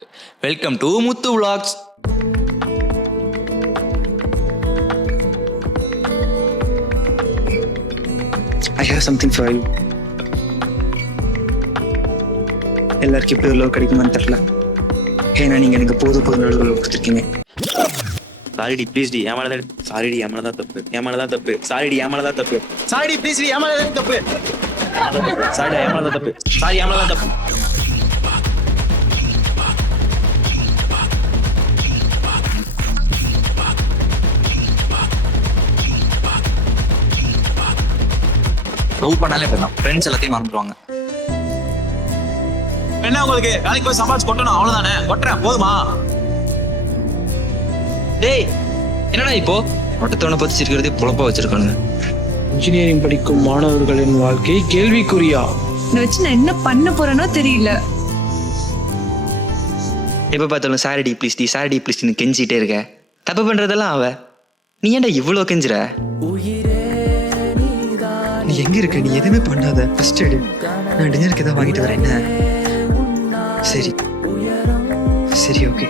Welcome to Muthu vlogs. I have something for you. எல்லாருக்கும் எப்படி love கிடைக்குமான்னு தெரியல. ஏன்னா நீங்க எனக்கு போது லவ் கொடுத்துருக்கீங்க. சாரிடி ப்ளீஸ் டி, ஏன் மேலதான் சாரிடி, ஏன் மேலதான் தப்பு, ஏன் மேலதான் தப்பு, சாரிடி ஏன் மேலதான் தப்பு, சாரிடி ப்ளீஸ் டி, ஏன் மேலதான் தப்பு, சாரிடி ஏன் மேலதான் தப்பு, சாரி ஏன் மேலதான் தப்பு. லவ் பண்ணாலே போயிடலாம், ஃப்ரெண்ட்ஸ் எல்லாத்தையும் மறந்துடுவாங்க. என்ன உங்களுக்கு வேலைக்கு போய் சம்பாதிச்சு கொட்டணும், அவ்வளவுதானே? கொட்டுறேன் போதுமா? டேய் என்னடா இப்போ ஒட்டத்தவனை பத்தி இருக்கிறதே பொழப்பா வச்சிருக்கானுங்க. இன்ஜினியரிங் படிக்கும் மாணவர்களின் வாழ்க்கை கேள்விக்குறியா? இதை வச்சு நான் என்ன பண்ண போறேனோ தெரியல. எப்ப பார்த்தாலும் சாரிடி ப்ளீஸ் டி, சாரிடி ப்ளீஸ் டி கெஞ்சிட்டே இருக்க. தப்பு பண்றதெல்லாம் அவ, நீ ஏன்டா இவ்வளோ கெஞ்சுற? நீ எங்க இருக்க? நீ எதுவுமே பண்ணாத, ஃபர்ஸ்ட் எடு. நான் டின்னருக்கு ஏதாவது வாங்கிட்டு வரேன். என்ன? சரி சரி, ஓகே.